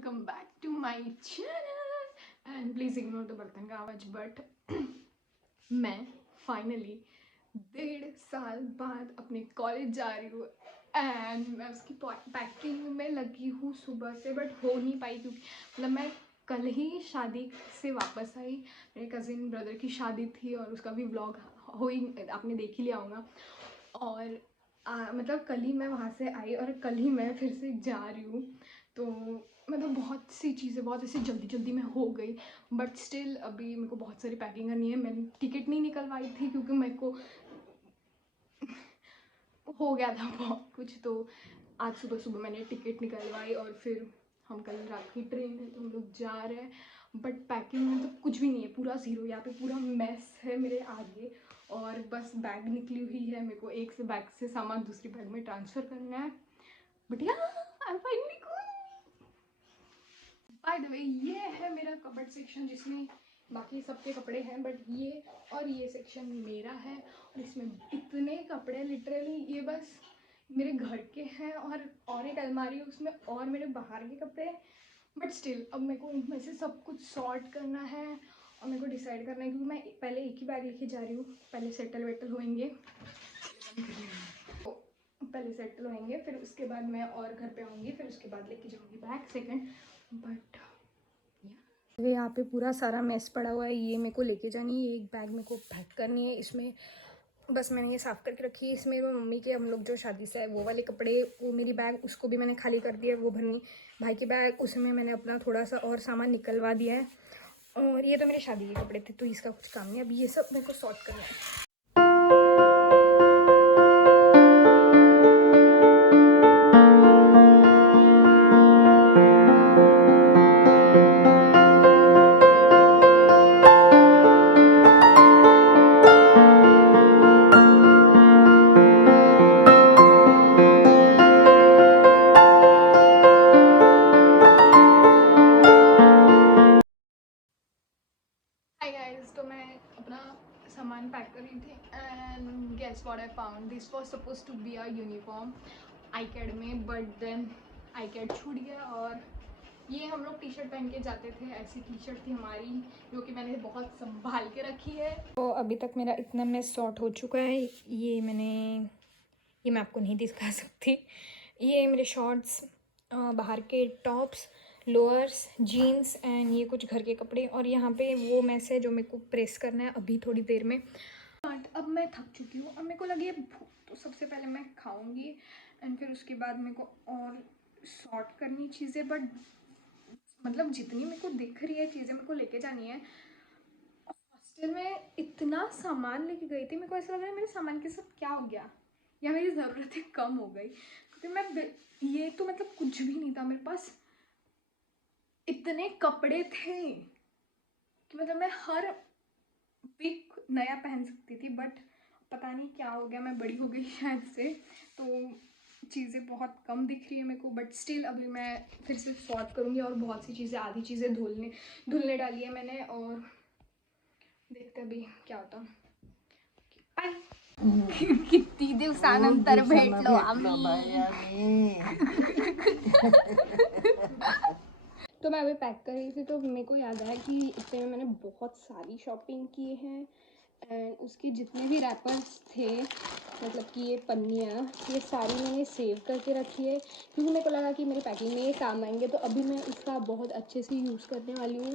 Welcome back to my channel and please ignore the बर्तन का आवाज़। बट मैं फाइनली 1.5 साल बाद अपने कॉलेज जा रही हूँ एंड मैं उसकी पैकिंग में लगी हूँ सुबह से, बट हो नहीं पाई क्योंकि मतलब मैं कल ही शादी से वापस आई। मेरे कज़िन ब्रदर की शादी थी और उसका भी व्लॉग हो ही आपने देख ही लिया होगा। और मतलब कल ही मैं वहाँ से आई और कल ही मैं फिर से जा रही हूँ। तो मतलब बहुत सी चीज़ें बहुत ऐसी जल्दी जल्दी में हो गई, बट स्टिल अभी मेरे को बहुत सारी पैकिंग करनी है। मैंने टिकट नहीं निकलवाई थी क्योंकि मेरे को हो गया था बहुत कुछ। तो आज सुबह सुबह मैंने टिकट निकलवाई और फिर हम कल रात की ट्रेन है तो हम लोग जा रहे हैं। बट पैकिंग में तो कुछ भी नहीं है, पूरा ज़ीरो। यहाँ पे पूरा मेस है मेरे आगे और बस बैग निकली हुई है। मेरे को एक से बैग से सामान दूसरी बैग में ट्रांसफ़र करना है। बट या I am finally going. Bye the वे ये है मेरा कबर्ड सेक्शन जिसमें बाकी सबके कपड़े हैं, बट ये सेक्शन मेरा है और इसमें इतने कपड़े लिटरली ये बस मेरे घर के हैं और एक अलमारी है उसमें और मेरे बाहर के कपड़े हैं। बट स्टिल अब मेरे को उनमें से सब कुछ सॉर्ट करना है और मेरे को डिसाइड करना है क्योंकि मैं पहले एक ही बैग लेके जा रही हूँ। पहले सेटल वेटल होएंगे, पहले सेटल होएंगे फिर उसके बाद मैं और घर पे आऊँगी, फिर उसके बाद लेके जाऊँगी बैग सेकंड। बट यहाँ पे पूरा सारा मेस पड़ा हुआ है, ये मेरे को लेके जानी है। एक बैग मेरे को पैक करनी है। इसमें बस मैंने ये साफ़ करके रखी है। इसमें वो मम्मी के हम लोग जो शादी से है वो वाले कपड़े, वो मेरी बैग उसको भी मैंने खाली कर दिया है, वो भरनी। भाई की बैग उसमें मैंने अपना थोड़ा सा और सामान निकलवा दिया है। और ये तो मेरे शादी के कपड़े थे तो इसका कुछ काम नहीं। अब ये सब मेरे को सॉर्ट करना है। हाय गाइस, तो मैं अपना सामान पैक कर रही थी and guess what I found. This was suppose to be a uniform आईकैड में, बट देन आईकैड छूट गया और ये हम लोग टी शर्ट पहन के जाते थे। ऐसी टी शर्ट थी हमारी जो कि मैंने बहुत संभाल के रखी है। तो अभी तक मेरा इतना मेस सॉर्ट हो चुका है। ये मैं आपको नहीं दिखा सकती। ये मेरे शॉर्ट्स, बाहर के टॉप्स, लोअर्स, जीन्स एंड ये कुछ घर के कपड़े। और यहाँ पे वो मैस है जो मेरे को प्रेस करना है अभी थोड़ी देर में। बट अब मैं थक चुकी हूँ, अब मेरे को लगी है भूख, तो सबसे पहले मैं खाऊंगी एंड फिर उसके बाद मेरे को और सॉर्ट करनी चीज़ें। बट मतलब जितनी मेरे को दिख रही है चीज़ें मेरे को लेके जानी है। हॉस्टल में इतना सामान लेके गई थी, मेरे को ऐसा लग रहा है मेरे सामान के साथ क्या हो गया या मेरी ज़रूरतें कम हो गई, क्योंकि मैं ये तो मतलब कुछ भी नहीं था मेरे पास। इतने कपड़े थे कि मतलब मैं हर वीक नया पहन सकती थी। बट पता नहीं क्या हो गया, मैं बड़ी हो गई शायद से, तो चीज़ें बहुत कम दिख रही है मेरे को। बट स्टिल अभी मैं फिर से सॉर्ट करूँगी और बहुत सी चीज़ें, आधी चीज़ें धुलने डाली है मैंने और देखते अभी क्या होता। किती दिवसानंतर भेटलो आम्ही। तो मैं अभी पैक कर रही थी तो मेरे को याद आया कि इतने में मैंने बहुत सारी शॉपिंग की है एंड उसके जितने भी रैपर्स थे, मतलब कि ये पन्नियाँ, ये सारी मैंने सेव करके रखी है क्योंकि मेरे को लगा कि मेरे पैकिंग में ये काम आएंगे। तो अभी मैं इसका बहुत अच्छे से यूज़ करने वाली हूँ।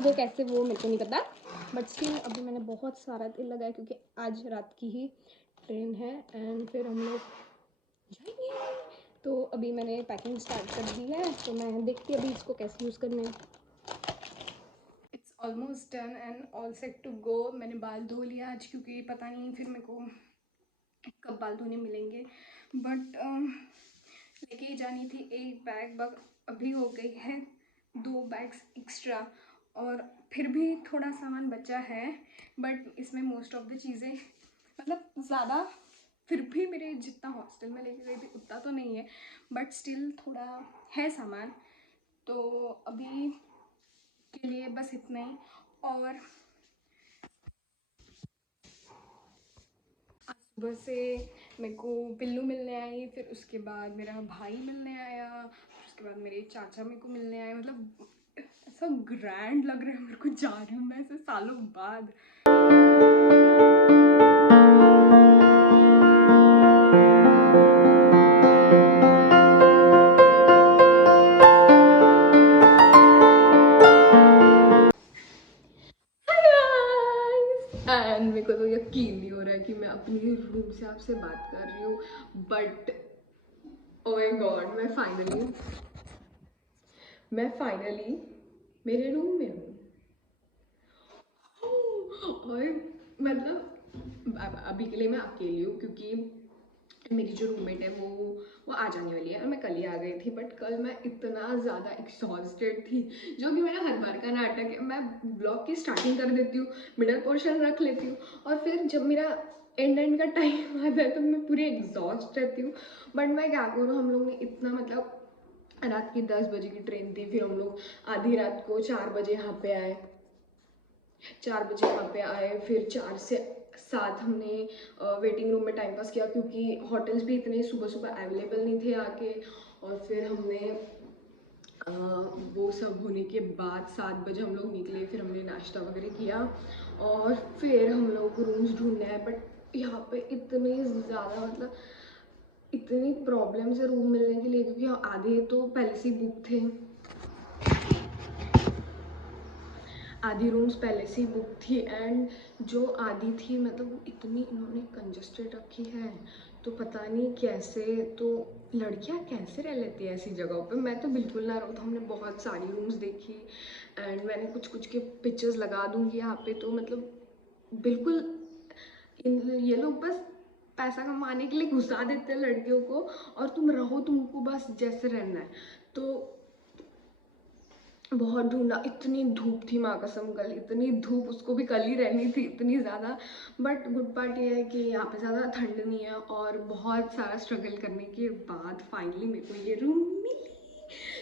वो कैसे, वो मेरे को नहीं पता, बट स्टिल अभी मैंने बहुत सारा तेल लगाया क्योंकि आज रात की ही ट्रेन है एंड फिर हम लोग जाएंगे। तो अभी मैंने पैकिंग स्टार्ट कर दी है, तो मैं देखती अभी इसको कैसे यूज़ करना है। It's almost done and all set to go. मैंने बाल धो लिया आज क्योंकि पता नहीं फिर मेरे को कब बाल धोने मिलेंगे। बट लेके जानी थी एक बैग, बग अभी हो गई है 2 बैग्स एक्स्ट्रा और फिर भी थोड़ा सामान बचा है। बट इसमें मोस्ट ऑफ द चीज़ें मतलब ज़्यादा फिर भी मेरे जितना हॉस्टल में लेके गई थी उतना तो नहीं है, बट स्टिल थोड़ा है सामान। तो अभी के लिए बस इतना ही। और सुबह से मेरे को पिल्लू मिलने आई, फिर उसके बाद मेरा भाई मिलने आया, फिर उसके उसके बाद मेरे चाचा मेरे को मिलने आए, मतलब ऐसा ग्रैंड लग रहा है मेरे को, जा रही हूँ मैं ऐसे सालों बाद। एंड मेरे को तो यकीन नहीं हो रहा है कि मैं अपनी रूम से आपसे बात कर रही हूँ, बट ओ माय गॉड, मैं फाइनली मेरे रूम में हूँ। और मतलब अभी के लिए मैं अकेली हूँ, क्योंकि मेरी जो रूममेट है वो आ जाने वाली है, और मैं कल ही आ गई थी। बट कल मैं इतना ज़्यादा एक्सॉस्टेड थी, जो कि मेरा हर बार का नाटक है। मैं ब्लॉग की स्टार्टिंग कर देती हूँ, मिडल पोर्शन रख लेती हूँ, और फिर जब मेरा एंड का टाइम आता है तो मैं पूरी एग्जॉस्ट रहती हूँ। बट मैं क्या करूँ, हम लोग ने इतना, मतलब रात की 10 बजे की ट्रेन थी, फिर हम लोग आधी रात को 4 बजे यहाँ पे आए, 4 बजे यहाँ पे आए, फिर 4 से 7 हमने वेटिंग रूम में टाइम पास किया, क्योंकि होटल्स भी इतने सुबह सुबह अवेलेबल नहीं थे आके। और फिर हमने वो सब होने के बाद 7 बजे हम लोग निकले, फिर हमने नाश्ता वगैरह किया, और फिर हम लोग रूम्स ढूंढने आए। बट यहाँ पे इतने ज़्यादा, मतलब इतनी प्रॉब्लम्स है रूम मिलने के लिए, क्योंकि आधे तो पहले से ही बुक थे, आधी रूम्स पहले से ही बुक थी, एंड जो आधी थी, मतलब वो इतनी इन्होंने कंजस्टेड रखी है, तो पता नहीं कैसे, तो लड़कियां कैसे रह लेती हैं ऐसी जगहों पे। मैं तो बिल्कुल ना रहूँ। तो हमने बहुत सारी रूम्स देखी, एंड मैंने कुछ कुछ के पिक्चर्स लगा दूँगी यहाँ पे। तो मतलब बिल्कुल ये लोग बस पैसा कमाने के लिए घुसा देते हैं लड़कियों को, और तुम रहो, तुमको बस जैसे रहना है। तो बहुत ढूंढा, इतनी धूप थी माँ कसम, कल इतनी धूप, उसको भी कल ही रहनी थी इतनी ज़्यादा। बट गुड पार्ट ये है कि यहाँ पे ज़्यादा ठंड नहीं है, और बहुत सारा स्ट्रगल करने के बाद फाइनली मेरे को ये रूम मिली,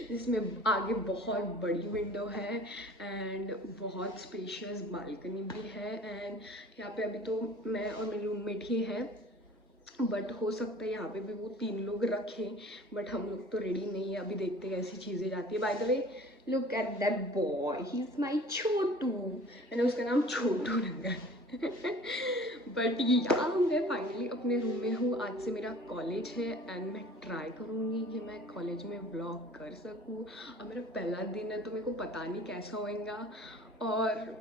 जिसमें आगे बहुत बड़ी विंडो है, एंड बहुत स्पेशियस बालकनी भी है। एंड यहाँ पे अभी तो मैं और मेरी रूममेट ही है, बट हो सकता है यहाँ पे भी वो 3 लोग रखें, बट हम लोग तो रेडी नहीं है। अभी देखते हैं कैसी चीज़ें जाती है। By the way, look at that boy, he is my Chhotu. मैंने उसका नाम छोटू रखा है। बट या मैं फाइनली अपने रूम में हूँ। आज से मेरा कॉलेज है, एंड मैं ट्राई करूँगी कि मैं कॉलेज में व्लॉग कर सकूँ। और मेरा पहला दिन है, तो मेरे को पता नहीं कैसा होएगा, और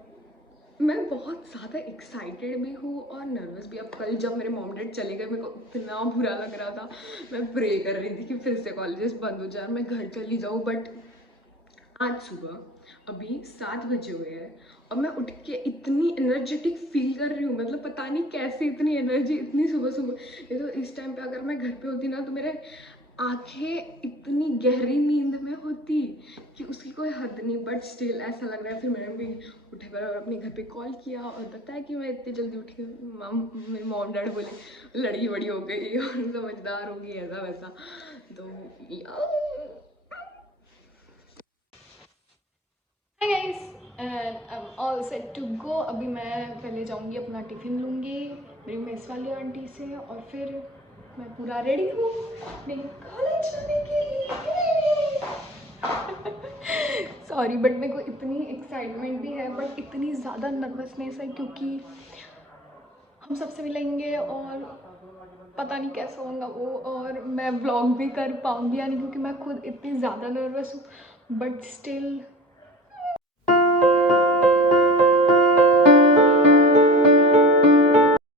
मैं बहुत ज़्यादा एक्साइटेड भी हूँ और नर्वस भी। अब कल जब मेरे मॉम डैड चले गए, मेरे को इतना बुरा लग रहा था, मैं प्रे कर रही थी कि फिर से कॉलेजेस बंद हो जाए, मैं घर चली जाऊँ। बट आज सुबह अभी 7 बजे हुए हैं, और मैं उठ के इतनी एनर्जेटिक फील कर रही हूँ, मतलब पता नहीं कैसे इतनी एनर्जी इतनी सुबह सुबह। नहीं तो इस टाइम पे अगर मैं घर पे होती ना, तो मेरे आंखें इतनी गहरी नींद में होती कि उसकी कोई हद नहीं। बट स्टिल ऐसा लग रहा है। फिर मैंने भी उठे कर और अपने घर पे कॉल किया और बताया कि मैं इतनी जल्दी उठी हूँ। मेरे मॉम डैड बोले लड़की बड़ी हो गई और समझदार होगी, ऐसा वैसा। तो hi guys, and I am all set to go. अभी मैं पहले जाऊंगी, अपना टिफ़िन लूँगी मेरी मेस वाली आंटी से, और फिर मैं पूरा रेडी हूँ मेरे कॉलेज जाने के लिए। सॉरी, बट मेरे को इतनी एक्साइटमेंट भी है, बट इतनी ज़्यादा नर्वसनेस है, क्योंकि हम सबसे मिलेंगे और पता नहीं कैसा होगा वो, और मैं व्लॉग भी कर पाऊँगी या नहीं, क्योंकि मैं खुद इतनी ज़्यादा नर्वस हूँ। But still